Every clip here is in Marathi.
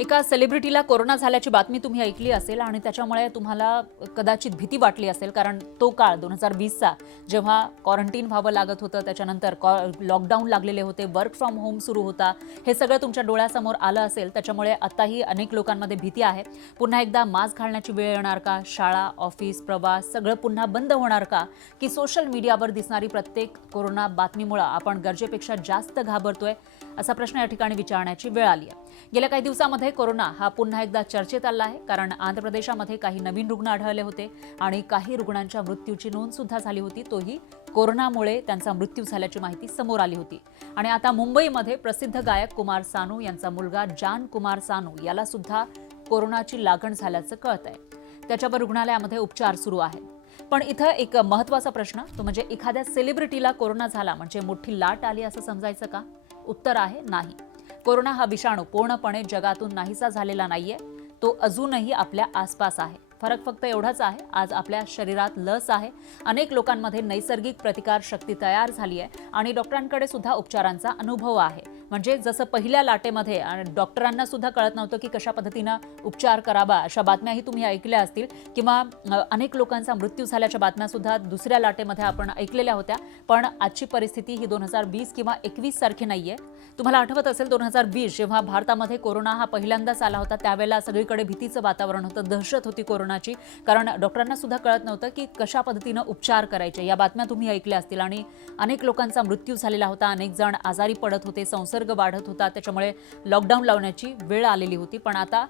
एका सेलिब्रिटीला कोरोना झाल्याची बातमी तुम्ही ऐकली असेल आणि त्याच्यामुळे तुम्हाला कदाचित भीती वाटली असेल, कारण तो काळ 2020चा जेव्हा क्वारंटाईन व्हावं लागत होतं, त्याच्यानंतर लॉकडाऊन लागलेले होते, वर्क फ्रॉम होम सुरू होता, हे सगळं तुमच्या डोळ्यासमोर आलं असेल. त्याच्यामुळे आताही अनेक लोकांमध्ये भीती आहे. पुन्हा एकदा मास्क घालण्याची वेळ येणार का? शाळा, ऑफिस, प्रवास सगळं पुन्हा बंद होणार का? की सोशल मीडियावर दिसणारी प्रत्येक कोरोना बातमीमुळे आपण गरजेपेक्षा जास्त घाबरतोय, असा प्रश्न या ठिकाणी विचारण्याची वेळ आली आहे. गेल्या काही दिवसांमध्ये कोरोना हा पुन्हा एकदा चर्चेत आला आहे, कारण आंध्र प्रदेशामध्ये काही नवीन रुग्ण आढळले होते आणि काही रुग्णांच्या मृत्यूची नोंद सुद्धा झाली होती. तोही कोरोनामुळे त्यांचा मृत्यू झाल्याची माहिती समोर आली होती. आणि आता मुंबईमध्ये प्रसिद्ध गायक कुमार सानू यांचा मुलगा जान कुमार सानू याला सुद्धा कोरोनाची लागण झाल्याचं कळत आहे. त्याच्यावर रुग्णालयामध्ये उपचार सुरू आहेत. पण इथं एक महत्त्वाचा प्रश्न, तो म्हणजे एखाद्या सेलिब्रिटीला कोरोना झाला म्हणजे मोठी लाट आली असं समजायचं का? उत्तर आहे नाही. कोरोना हा विषाणू पूर्णपणे जगातून नाहीसा झालेला नाहीये. तो अजूनही आपल्या आसपास आहे. फरक फक्त एवढाच आहे, आज आपल्या शरीरात लस आहे, अनेक लोकांमध्ये नैसर्गिक प्रतिकार शक्ती तयार झाली आहे आणि डॉक्टरांकडे सुद्धा उपचारांचा अनुभव आहे. म्हणजे जसं पहिल्या लाटेमध्ये डॉक्टरांना सुद्धा कळत नव्हतं की कशा पद्धतीनं उपचार करावा, अशा बातम्याही तुम्ही ऐकल्या असतील, किंवा अनेक लोकांचा मृत्यू झाल्याच्या बातम्या सुद्धा दुसऱ्या लाटेमध्ये आपण ऐकलेल्या होत्या. पण आजची परिस्थिती ही 2020 किंवा 21 सारखी नाहीये. तुम्हाला आठवत असेल 2020 जेव्हा भारतामध्ये कोरोना हा पहिल्यांदाच आला होता, त्यावेळेला सगळीकडे भीतीचं वातावरण होतं, दहशत होती कोरोनाची, कारण डॉक्टरांना सुद्धा कळत नव्हतं की कशा पद्धतीनं उपचार करायचे. या बातम्या तुम्ही ऐकल्या असतील आणि अनेक लोकांचा मृत्यू झालेला होता, अनेक जण आजारी पडत होते, संसर्ग वाढत होता, त्याच्यामुळे लॉकडाऊन लावण्याची वेळ आलेली होती. पण आता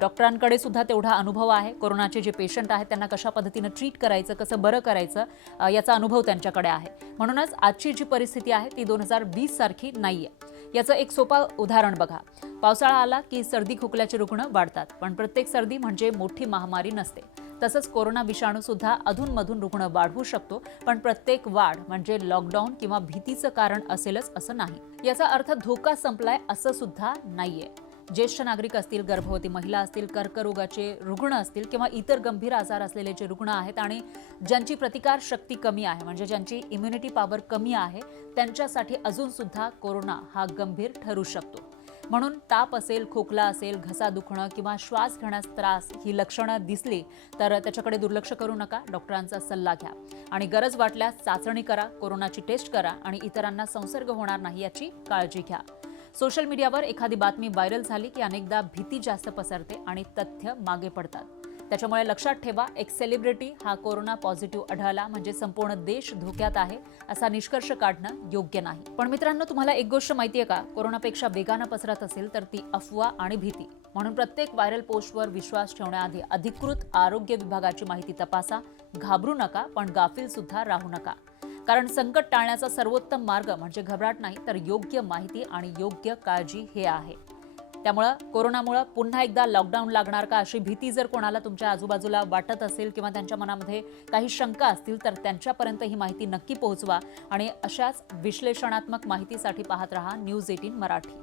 डॉक्टरांकडे सुद्धा तेवढा अनुभव आहे. कोरोनाचे जे पेशंट आहेत त्यांना कशा पद्धतीनं ट्रीट करायचं, कसं बरं करायचं, याचा अनुभव त्यांच्याकडे आहे. म्हणूनच आजची जी परिस्थिती आहे ती 2020 सारखी नाहीये. याचं एक सोपं उदाहरण बघा. पावसाळा आला की सर्दी खोकल्याचे रुग्ण वाढतात, पण प्रत्येक सर्दी म्हणजे मोठी महामारी नसते. तसंच कोरोना विषाणू सुद्धा अधूनमधून रुग्ण वाढवू शकतो, पण प्रत्येक वाढ म्हणजे लॉकडाऊन किंवा भीतीचं कारण असेलच असं नाही. याचा अर्थ धोका संपलाय असं सुद्धा नाहीये. ज्येष्ठ नागरिक असतील, गर्भवती महिला असतील, कर्करोगाचे रुग्ण असतील किंवा इतर गंभीर आजार असलेले जे रुग्ण आहेत आणि ज्यांची प्रतिकार शक्ती कमी आहे, म्हणजे ज्यांची इम्युनिटी पॉवर कमी आहे, त्यांच्यासाठी अजून सुद्धा कोरोना हा गंभीर ठरू शकतो. म्हणून ताप असेल, खोकला असेल, घसा दुखणं किंवा श्वास घेण्यास त्रास ही लक्षणं दिसली तर त्याच्याकडे दुर्लक्ष करू नका. डॉक्टरांचा सल्ला घ्या आणि गरज वाटल्यास चाचणी करा, कोरोनाची टेस्ट करा आणि इतरांना संसर्ग होणार नाही याची काळजी घ्या. सोशल मीडियावर एखादी बातमी व्हायरल झाली की अनेकदा भीती जास्त पसरते आणि तथ्य मागे पडतात. त्याच्यामुळे लक्षात ठेवा, एक सेलिब्रिटी हा कोरोना पॉझिटिव्ह आढळला म्हणजे संपूर्ण देश धोक्यात आहे असा निष्कर्ष काढणं योग्य नाही. पण मित्रांनो, तुम्हाला एक गोष्ट माहितीये का? कोरोनापेक्षा वेगानं पसरत असेल तर ती अफवा आणि भीती. म्हणून प्रत्येक व्हायरल पोस्टवर विश्वास ठेवण्याआधी अधिकृत आरोग्य विभागाची माहिती तपासा. घाबरू नका, पण गाफील सुद्धा राहू नका. कारण संकट टाळण्याचा सर्वोत्तम मार्ग म्हणजे घबराट नाही, तर योग्य माहिती आणि योग्य काळजी हे आहे. त्यामुळं कोरोनामुळे पुन्हा एकदा लॉकडाऊन लागणार का अशी भीती जर कोणाला तुमच्या आजूबाजूला वाटत असेल किंवा त्यांच्या मनामध्ये काही शंका असतील तर त्यांच्यापर्यंत ही माहिती नक्की पोहोचवा आणि अशाच विश्लेषणात्मक माहितीसाठी पाहत रहा न्यूज 18 मराठी.